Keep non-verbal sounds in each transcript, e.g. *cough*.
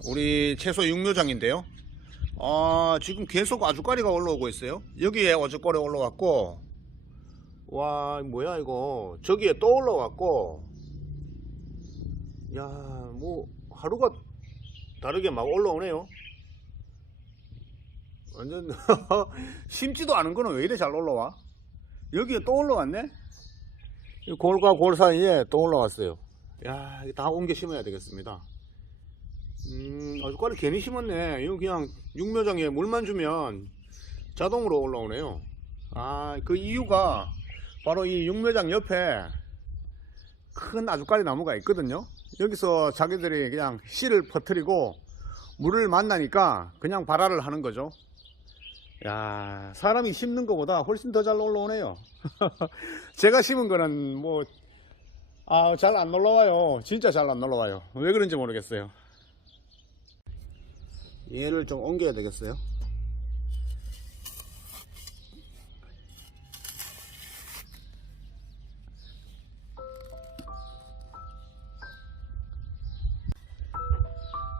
자, 우리 채소 육묘장인데요. 아, 지금 계속 아주까리가 올라오고 있어요. 여기에 어저거리 올라왔고, 와, 뭐야, 이거. 저기에 또 올라왔고, 야, 뭐, 하루가 다르게 막 올라오네요. 완전, *laughs* 심지도 않은 거는 왜 이래 잘 올라와? 여기에 또 올라왔네? 이 골과 골 사이에 또 올라왔어요. 야, 이거 다 옮겨 심어야 되겠습니다. 음, 아주까리 괜히 심었네. 이거 그냥 육묘장에 물만 주면 자동으로 올라오네요. 아, 그 이유가 바로 이 육묘장 옆에 큰 아주까리 나무가 있거든요. 여기서 자기들이 그냥 씨를 퍼뜨리고 물을 만나니까 그냥 발화를 하는 거죠. 야, 사람이 심는 것보다 훨씬 더 잘 올라오네요. *laughs* 제가 심은 거는 뭐, 아, 잘 안 올라와요. 진짜 잘 안 올라와요. 왜 그런지 모르겠어요. 얘를 좀 옮겨야 되겠어요.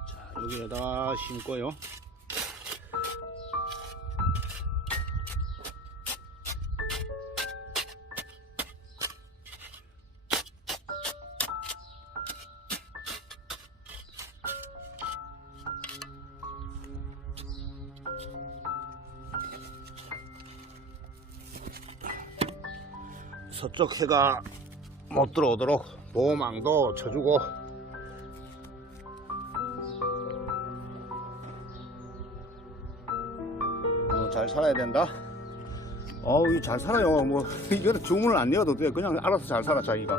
자, 여기에다 심고요. 서쪽 해가 못 들어오도록 보호망도 쳐주고 어, 잘 살아야 된다. 어우, 이잘 살아요. 뭐, *laughs* 이거는 주문을 안 내어도 돼. 그냥 알아서 잘 살아, 자기가.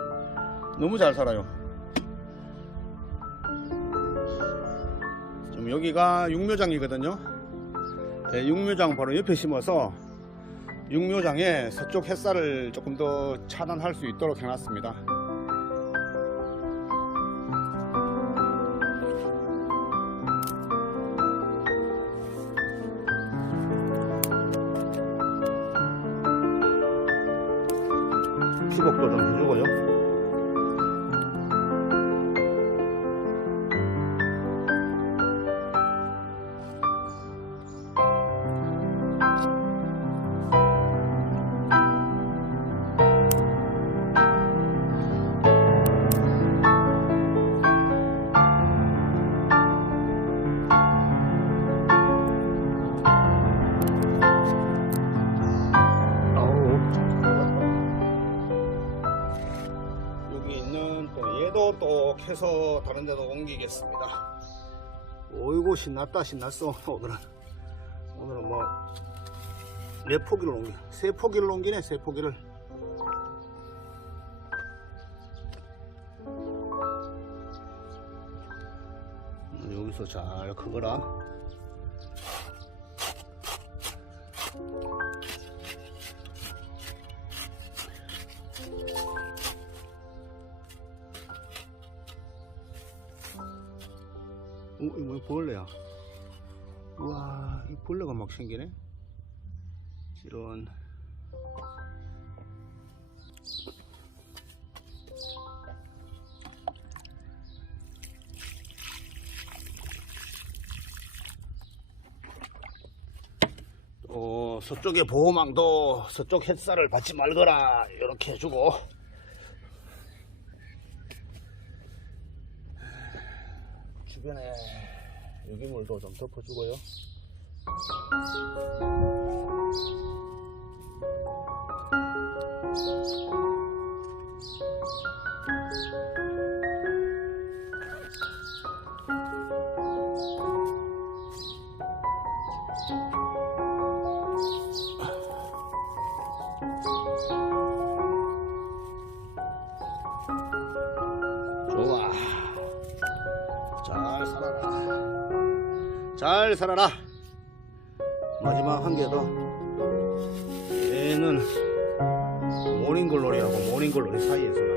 너무 잘 살아요. 지금 여기가 육묘장이거든요. 네, 육묘장 바로 옆에 심어서 육묘장에 서쪽 햇살을 조금 더 차단할 수 있도록 해놨습니다. 피복도 좀 해주고요. 있는 또 캐서 다른 데도 옮기겠습니다. 오이고 신났다 신났어. *laughs* 오늘은. 오늘은 뭐네 포기를 옮겨. 세 포기를 옮기네 세 포기를. 음, 여기서 잘 크거라 이거 뭐야, 벌레야. 우와, 이 벌레가 막 생기네. 이런. 또 서쪽의 보호망도 서쪽 햇살을 받지 말거라 이렇게 해주고 주변에 유기물도 좀 덮어주고요. 잘 살아라. 마지막 한 개 더. 얘는 모닝글로리하고 모닝글로리 사이에서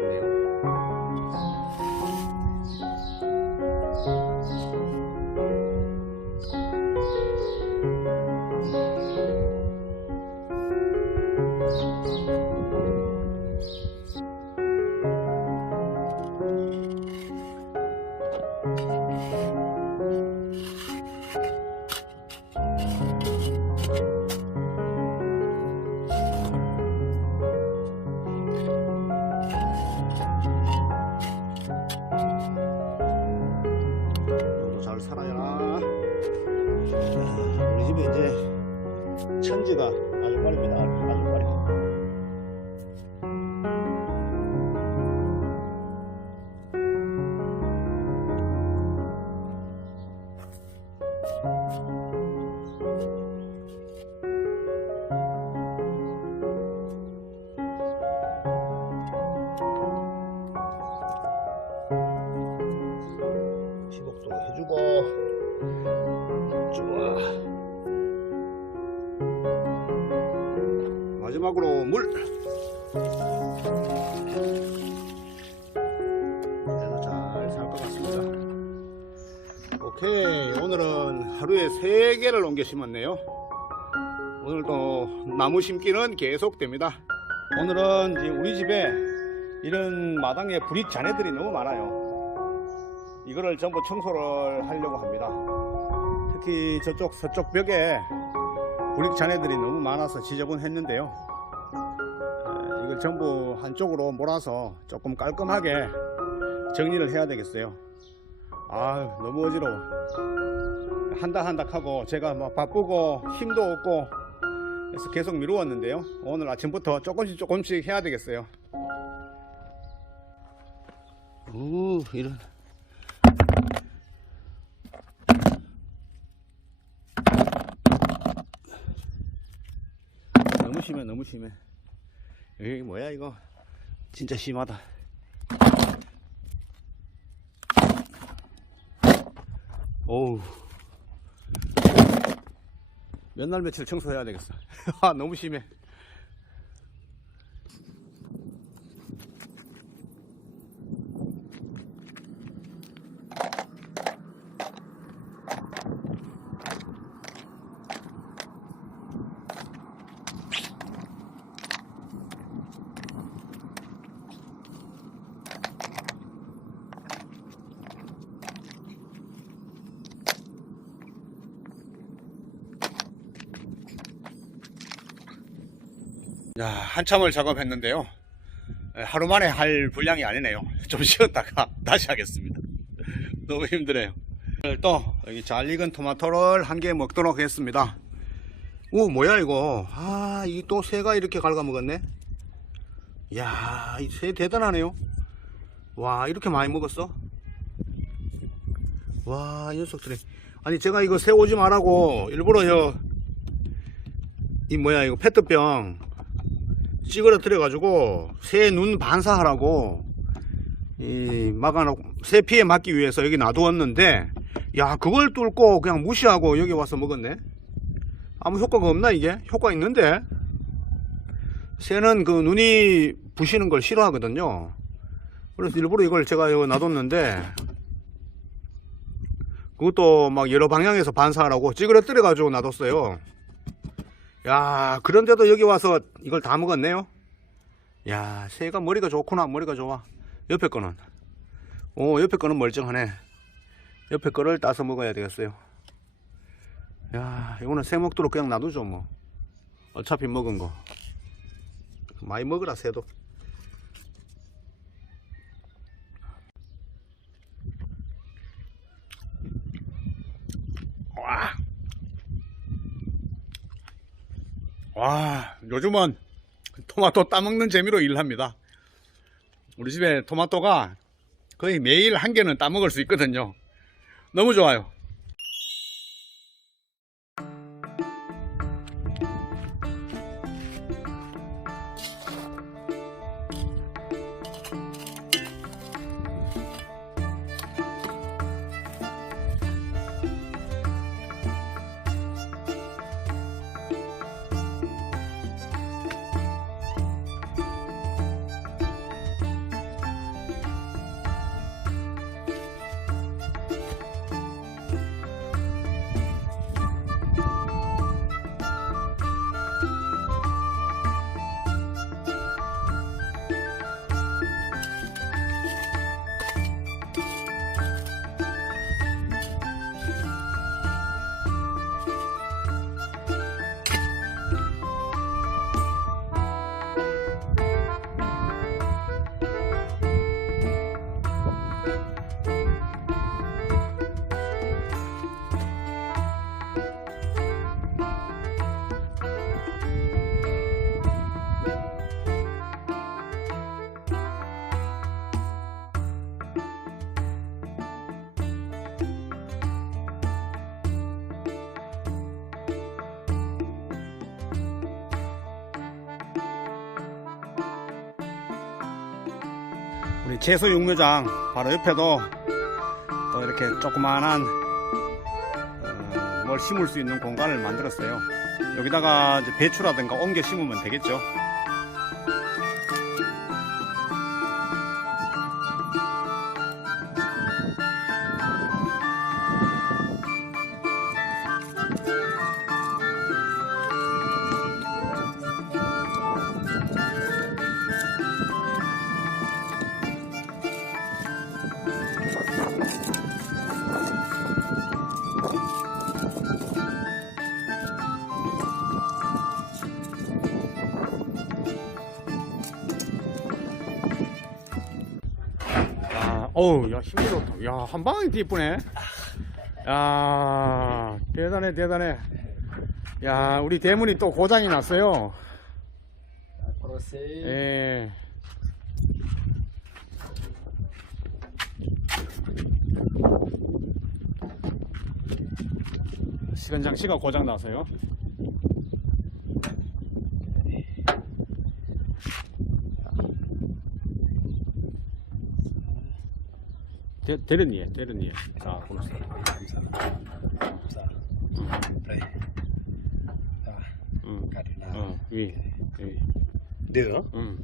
심었네요. 오늘도 나무 심기는 계속됩니다. 오늘은 이제 우리 집에 이런 마당에 브릭 잔해들이 너무 많아요. 이거를 전부 청소를 하려고 합니다. 특히 저쪽 서쪽 벽에 브릭 잔해들이 너무 많아서 지저분했는데요. 아, 이걸 전부 한쪽으로 몰아서 조금 깔끔하게 정리를 해야 되겠어요. 아 너무 어지러워. 한다 한다 하고 제가 막 바쁘고 힘도 없고 그래서 계속 미루었는데요. 오늘 아침부터 조금씩 조금씩 해야 되겠어요. 오 이런. 너무 심해 너무 심해. 이게 뭐야 이거? 진짜 심하다. 어우. 몇 날 며칠 청소해야 되겠어. *laughs* 아, 너무 심해. 야, 한참을 작업했는데요. 에, 하루 만에 할 분량이 아니네요. *laughs* 좀 쉬었다가 *laughs* 다시 하겠습니다. *laughs* 너무 힘드네요. 또 여기 잘 익은 토마토를 한 개 먹도록 하겠습니다. 오, 뭐야 이거? 아, 이 또 새가 이렇게 갉아먹었네. 야, 이 새 대단하네요. 와, 이렇게 많이 먹었어? 와, 이 녀석들이. 아니, 제가 이거 새 오지 말라고 일부러 저, 이 뭐야, 이거 페트병 찌그러뜨려 가지고 새 눈 반사하라고 이 막아놓고 새 피해 막기 위해서 여기 놔두었는데 야 그걸 뚫고 그냥 무시하고 여기 와서 먹었네? 아무 효과가 없나 이게? 효과 있는데? 새는 그 눈이 부시는 걸 싫어하거든요. 그래서 일부러 이걸 제가 여기 놔뒀는데 그것도 막 여러 방향에서 반사하라고 찌그러뜨려 가지고 놔뒀어요 야, 그런데도 여기 와서 이걸 다 먹었네요. 야, 새가 머리가 좋구나. 머리가 좋아. 옆에 거는. 오, 옆에 거는 멀쩡하네. 옆에 거를 따서 먹어야 되겠어요. 야, 이거는 새 먹도록 그냥 놔두죠, 뭐. 어차피 먹은 거. 많이 먹으라, 새도. 와. 와, 요즘은 토마토 따먹는 재미로 일합니다. 우리 집에 토마토가 거의 매일 한 개는 따먹을 수 있거든요. 너무 좋아요. 우리 채소 육묘장 바로 옆에도 또 이렇게 조그만한 어, 뭘 심을 수 있는 공간을 만들었어요. 여기다가 배추라든가 옮겨 심으면 되겠죠. 어우, 야, 힘이 좋다. 야, 한 방에 이쁘네. 야, 대단해, 대단해. 야, 우리 대문이 또 고장이 났어요. 예. 시간 장치가 고장 나서요. 대, 대련이에 대련이에 자 보세요. Đây. À, 응, cắt đi nào. 어, 위, 위, Được. 응.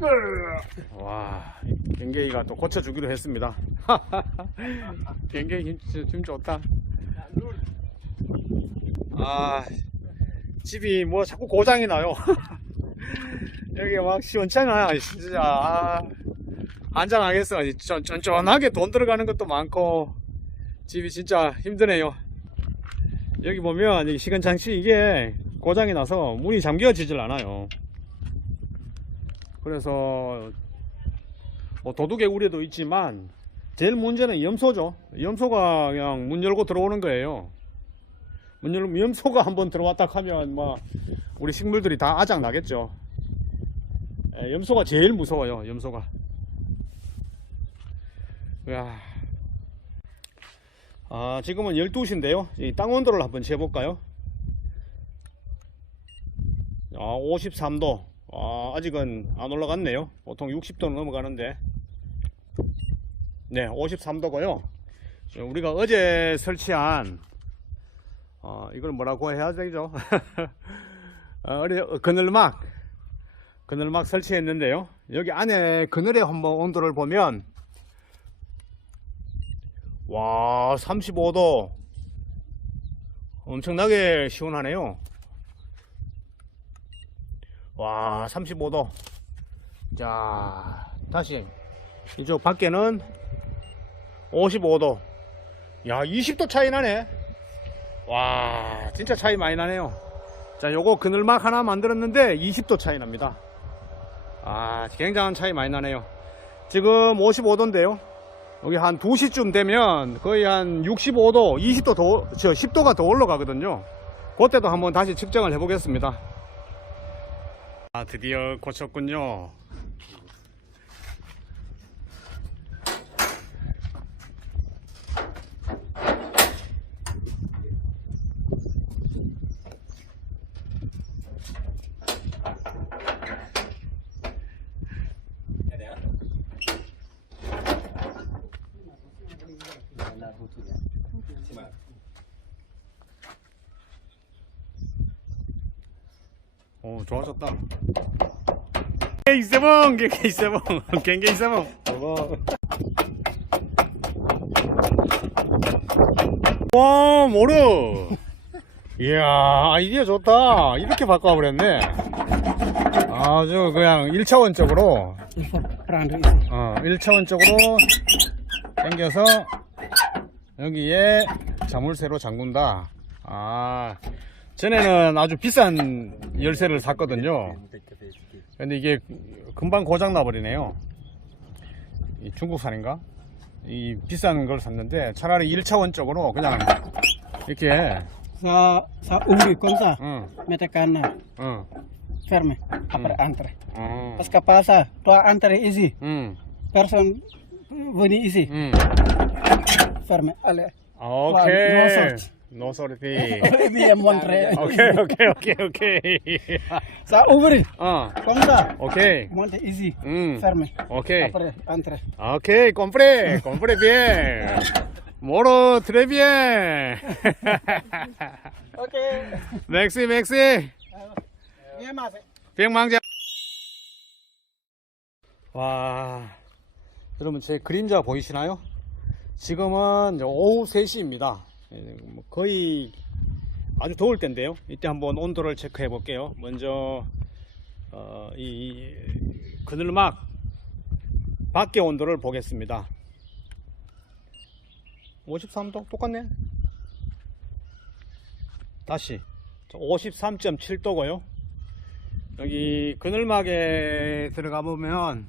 Được. 와, 갱게이가 또 고쳐주기로 했습니다. *laughs* 갱게이 힘, 힘 좋다. 아, 집이 뭐 자꾸 고장이 나요. *laughs* 여기 막 시원찮아, 진짜. 아, 안전하겠어. 쫀, 쫀쫀하게 돈 들어가는 것도 많고, 집이 진짜 힘드네요. 여기 보면 이 시간 장치 이게 고장이 나서 문이 잠겨지질 않아요. 그래서 뭐 도둑의 우려도 있지만 제일 문제는 염소죠. 염소가 그냥 문 열고 들어오는 거예요. 문 열면 염소가 한번 들어왔다 하면 뭐 우리 식물들이 다 아작 나겠죠. 예, 염소가 제일 무서워요. 염소가. 야. 아, 지금은 12시인데요. 이 땅 온도를 한번 재볼까요? 아, 53도. 아, 아직은 안 올라갔네요. 보통 60도 넘어가는데. 네, 53도고요. 우리가 어제 설치한 어, 이걸 뭐라고 해야 되죠? *laughs* 어, 그늘막 그늘 막 설치했는데요. 여기 안에 그늘의 한번 온도를 보면 와, 35도. 엄청나게 시원하네요. 와, 35도. 자, 다시. 이쪽 밖에는 55도. 야, 20도 차이 나네. 와, 진짜 차이 많이 나네요. 자, 요거 그늘막 하나 만들었는데 20도 차이 납니다. 아, 굉장한 차이 많이 나네요. 지금 55도인데요. 여기 한 2시쯤 되면 거의 한 65도, 20도 더, 저 10도가 더 올라가거든요. 그때도 한번 다시 측정을 해 보겠습니다. 아, 드디어 고쳤군요. 오, 좋아졌다. K7, K7, K7. 와, 모르. 이야, 아이디어 좋다. 이렇게 바꿔버렸네. 아주 그냥 1차원적으로, *laughs* 어, 1차원적으로 당겨서 여기에 자물쇠로 잠근다. 아, 전에는 아주 비싼 열쇠를 샀거든요. 근데 이게 금방 고장 나버리네요. 이 중국산인가? 이 비싼 걸 샀는데 차라리 1차원적으로 그냥 이렇게 sa 응, mete canna 응, ferme après entre. 응, Parce que pas ça, toi entre ici, 응, personne venu ici, 응. Ferme. Allez. 오케이. 노소리티. Bien montrer. 오케이, 오케이, 오케이, 오케이. Ça ouvre 어, comme ça. 오케이. Monte ici, 응, ferme. 오케이. Après entre. Ok, compré, compré bien. Moro, très bien. Ok. merci, merci. Bien mas. 병망자. 와, 여러분 제 그림자 보이시나요? 지금은 오후 3시입니다. 뭐 거의 아주 더울 때인데요. 이때 한번 온도를 체크해 볼게요. 먼저 어, 이 그늘막 밖의 온도를 보겠습니다. 53도 똑같네. 다시 53.7도고요. 여기 그늘막에 들어가 보면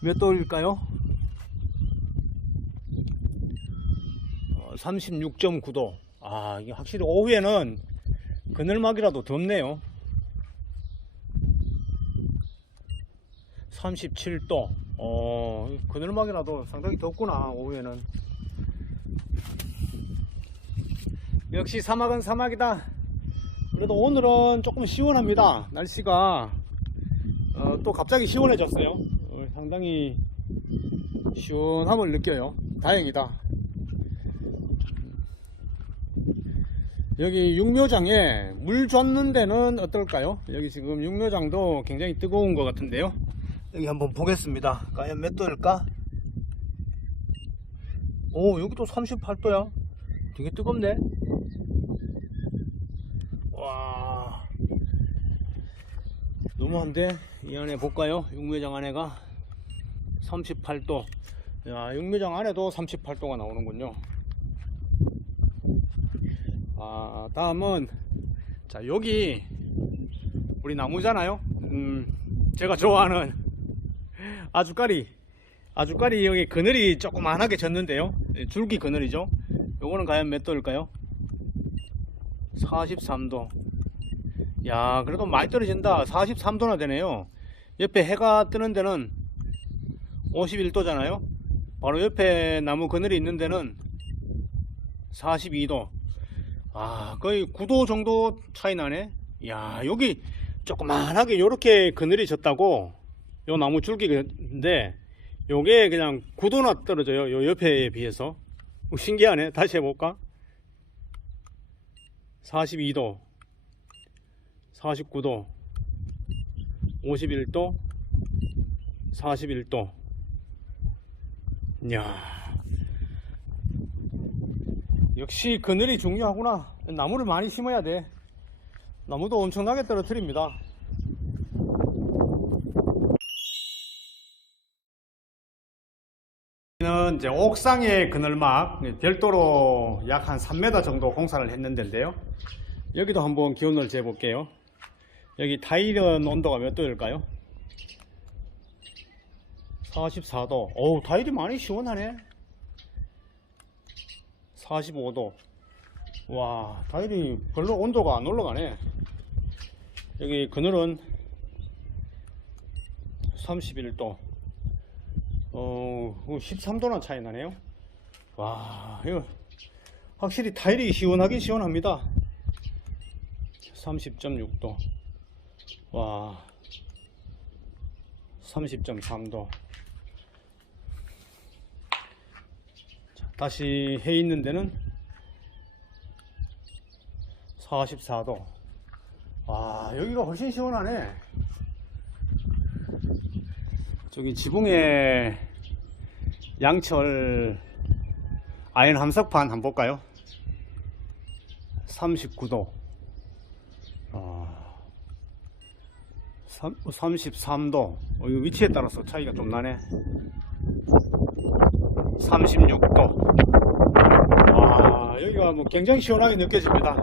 몇 도일까요? 36.9도. 아, 이게 확실히 오후에는 그늘막이라도 덥네요. 37도. 어, 그늘막이라도 상당히 덥구나, 오후에는. 역시 사막은 사막이다. 그래도 오늘은 조금 시원합니다. 날씨가 어, 또 갑자기 시원해졌어요. 어, 상당히 시원함을 느껴요. 다행이다. 여기 육묘장에 물 줬는 데는 어떨까요? 여기 지금 육묘장도 굉장히 뜨거운 것 같은데요. 여기 한번 보겠습니다. 과연 몇 도일까? 오, 여기도 38도야. 되게 뜨겁네. 와. 너무한데? 이 안에 볼까요? 육묘장 안에가 38도. 야, 육묘장 안에도 38도가 나오는군요. 아, 다음은, 자, 여기, 우리 나무잖아요? 음, 제가 좋아하는 *laughs* 아주까리. 아주까리 여기 그늘이 조그만하게 졌는데요. 예, 줄기 그늘이죠. 요거는 과연 몇 도일까요? 43도. 야, 그래도 많이 떨어진다. 43도나 되네요. 옆에 해가 뜨는 데는 51도잖아요. 바로 옆에 나무 그늘이 있는 데는 42도. 아, 거의 9도 정도 차이 나네. 야, 여기 조그만하게 요렇게 그늘이 졌다고 요 나무 줄기인데 요게 그냥 9도나 떨어져요. 요 옆에에 비해서. 어, 신기하네. 다시 해볼까? 42도, 49도, 51도, 41도. 이야. 역시 그늘이 중요하구나. 나무를 많이 심어야 돼. 나무도 엄청나게 떨어뜨립니다. 는 이제 옥상의 그늘막 별도로 약 한 3m 정도 공사를 했는데요. 여기도 한번 기온을 재 볼게요. 여기 타일은 온도가 몇 도일까요? 44도. 어우, 타일이 많이 시원하네. 45도. 와, 타일이 별로 온도가 안 올라가네. 여기 그늘은 31도. 어, 13도나 차이 나네요. 와, 이거 확실히 타일이 시원하긴 시원합니다. 30.6도. 와, 30.3도. 다시 해 있는 데는 44도. 와, 여기가 훨씬 시원하네. 저기 지붕에 양철 아연 함석판 한번 볼까요? 39도. 아, 33도. 어, 이거 위치에 따라서 차이가 좀 나네. 36도. 아, 여기가 뭐 굉장히 시원하게 느껴집니다.